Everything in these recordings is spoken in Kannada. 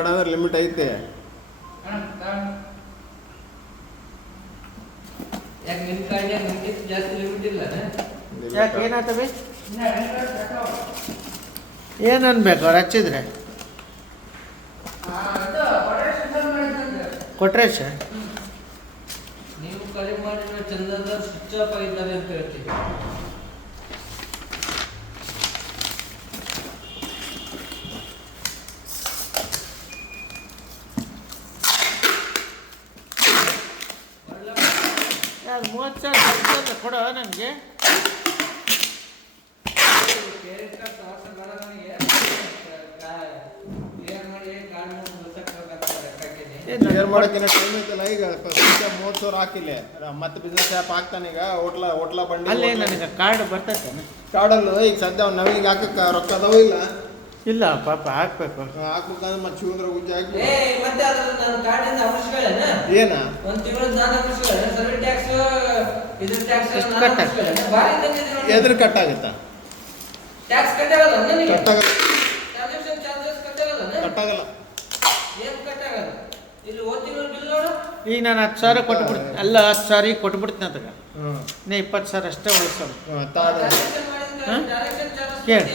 ಅಂದ್ರೆ ಲಿಮಿಟ್ ಐತೆ. ಯಾಕೆ ನಿನ್ನ ಕಾರ್ಡ್ಯಾಗ ನಮ್ಗಿಂತ ಜಾಸ್ತಿ ಲಿಮಿಟ್ ಇಲ್ಲ? ಯಾಕೆ ಏನಾಗ್ತವೆ? ಏನು ಅನ್ಬೇಕು ಅವ್ರು ಹಚ್ಚಿದ್ರೆ ಕೊಟ್ರೇಶ ನೀವು ಕರೆ ಮಾಡಿದ್ರೆ ಚಂದದ ಸ್ವಿಚ್ ಆಫ್ ಆಗಿದ್ದಾರೆ ಅಂತ ಹೇಳ್ತೀವಿ. ಯಾರು 30,000 ಕೊಡೋ ನನಗೆ. ಕ್ಲಿಯರ್ ಮಾಡೋಕ್ಕಿಂತ ಟೈಮ್ ಐತಲ್ಲ. ಈಗ 30,000 ಹಾಕಿಲ್ಲ ಮತ್ತೆ ಬಿಸ್ನೆಸ್ ಆ್ಯಪ್ ಹಾಕ್ತಾನೆ. ಈಗ ಹೋಟ್ಲ ಬಂಡಿ ಅಲ್ಲೇ ನನಗೆ ಕಾರ್ಡ್ ಬರ್ತೈತೆ. ಕಾರ್ಡಲ್ಲೂ ಈಗ ಸದ್ಯ ಅವ್ನು ನವೀನಿಗೆ ಹಾಕಕ್ಕೆ ರೊಕ್ಕ ಅದಾವ ಇಲ್ಲ? ಇಲ್ಲ ಪಾಪ ಹಾಕ್ಬೇಕು. ಹಾಕ್ಬೇಕಂದ್ರೆ ಮತ್ತೆ ಶಿವಂದ್ರ ಗುಜ್ಜೆ ಹಾಕಿ ಮತ್ತೆ ಅದು ನನ್ನ ಕಾರ್ಡಿಂದ ಅವಶ್ಯಗಳೇನ ಏನ ಒಂದು ತಿಂಗಳು ನಾನು ಅವಶ್ಯಗಳೇನ ಸರ್ವಿಸ್ ಟ್ಯಾಕ್ಸ್ ಇದ್ರ ಟ್ಯಾಕ್ಸ್ ಎಷ್ಟು ನಾನು ಕಟ್ಟ? ಅವಶ್ಯಗಳೇನ ಭಾರಿ ತಂದಿದ್ದೀನಿ. ಎದ್ರ ಕಟ್ ಆಗುತ್ತಾ? ಟ್ಯಾಕ್ಸ್ ಕಟ್ಟಾಗಲ್ಲ ನನಗೆ. ಕಟ್ಟಾಗಲ್ಲ. ಟ್ರಾನ್ಸಾಕ್ಷನ್ ಚಾರ್ಜಸ್ ಕಟ್ಟಾಗಲ್ಲ ಕಟ್ಟಾಗಲ್ಲ. ಏನು ಕಟ್ಟಾಗಲ್ಲ? ಇಲ್ಲಿ ಹೋದ ತಿಂಗಳು ಬಿಲ್ ನೋಡು. ಈಗ ನಾನು 10,000 ಕೊಟ್ಬಿಡ್ತೀನಿ. ಅಲ್ಲ 10,000 ಕೊಟ್ಬಿಡ್ತೀನಿ ಅದಕ್ಕೆ. ನೀ 20,000 ಅಷ್ಟೇ ಉಳಿಸೋದು. ಟ್ರಾನ್ಸಾಕ್ಷನ್ ಮಾಡಿದ್ರೆ ಟ್ರಾನ್ಸಾಕ್ಷನ್ ಚಾರ್ಜಸ್ ಕೇಳಿ.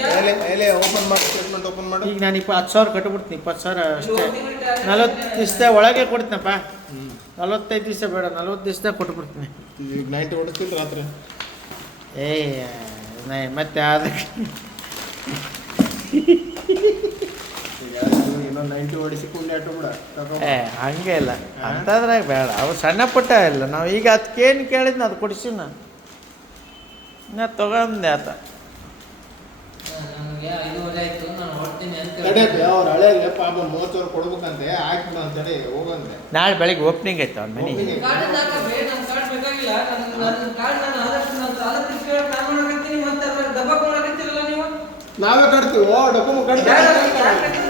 ಎಲೆ ಓಪನ್ ಮಾಡಿ ಸ್ಟೇಟ್ಮೆಂಟ್ ಓಪನ್ ಮಾಡು. ಈಗ ನಾನು 10,000 ಕಟ್ಬಿಡ್ತೀನಿ. 20,000 ಅಷ್ಟೇ. 40 ದಿವಸ ಒಳಗೆ ಕೊಡ್ತೀನಪ್ಪ. 45 ದಿವಸ ಬೇಡ, 40 ದಿವಸದಾಗ ಕೊಟ್ಬಿಡ್ತೀನಿ. ಈಗ 90 ಹೊಡಿಸ್ತಿಲ್ಲ ರಾತ್ರಿ. ಮತ್ತೆ ಅದಕ್ಕೆ ಇನ್ನೊಂದು 90 ಹೊಡಿಸಿ ಕುಂಡಿ ಆಟೋ ಬಿಡ. ಹಂಗೆ ಇಲ್ಲ ಅಂತದ್ರಾಗ ಬೇಡ. ಅವು ಸಣ್ಣ ಪುಟ್ಟ ಇಲ್ಲ. ನಾವು ಈಗ ಅದಕ್ಕೇನು ಕೇಳಿದ್ನ ಅದು ಕೊಡಿಸಿ ನಾನು ತಗೊಂಡೆ ಆತ. ನನಗೆ 5 ಆಯ್ತು, ನಾನು ಹೊಡ್ತೀನಿ ಅಂತ ತಡೆ ಅವ್ರ ಹಳೆ ಪಾಪ 30,000 ಕೊಡ್ಬೇಕಂತೆ. ಆಯ್ತು ನಾನು ತಡೆ ಹೋಗಂತೆ. ನಾಳೆ ಬೆಳಿಗ್ಗೆ ಓಪನಿಂಗ್ ಐತೆ ಅವ್ನ ಮನೆ. ಕಾರ್ಡ್ ಹಾಕಬೇಕು. ನನ್ನ ಕಾರ್ಡ್ ಬೇಕಾಗಿಲ್ಲ. ನನ್ನ ಕಾರ್ಡ್ ನಾನು ಆದಷ್ಟು ನಾನು ಸಾಲ ತೀರ್ಸ್ಕೊಳ್ಳೋಕೆ ನಾನು ಮಾಡಕತ್ತೀನಿ. ಮತ್ತೆ ಅದ್ರ ದಬ್ಬಾಕ್ ಮಾಡಕತ್ತೀರಲ್ಲ ನೀವು. ನಾವೇ ಕಟ್ತೀವೋ ಡಬ್ಬು ಕಟ್ತೀವಿ.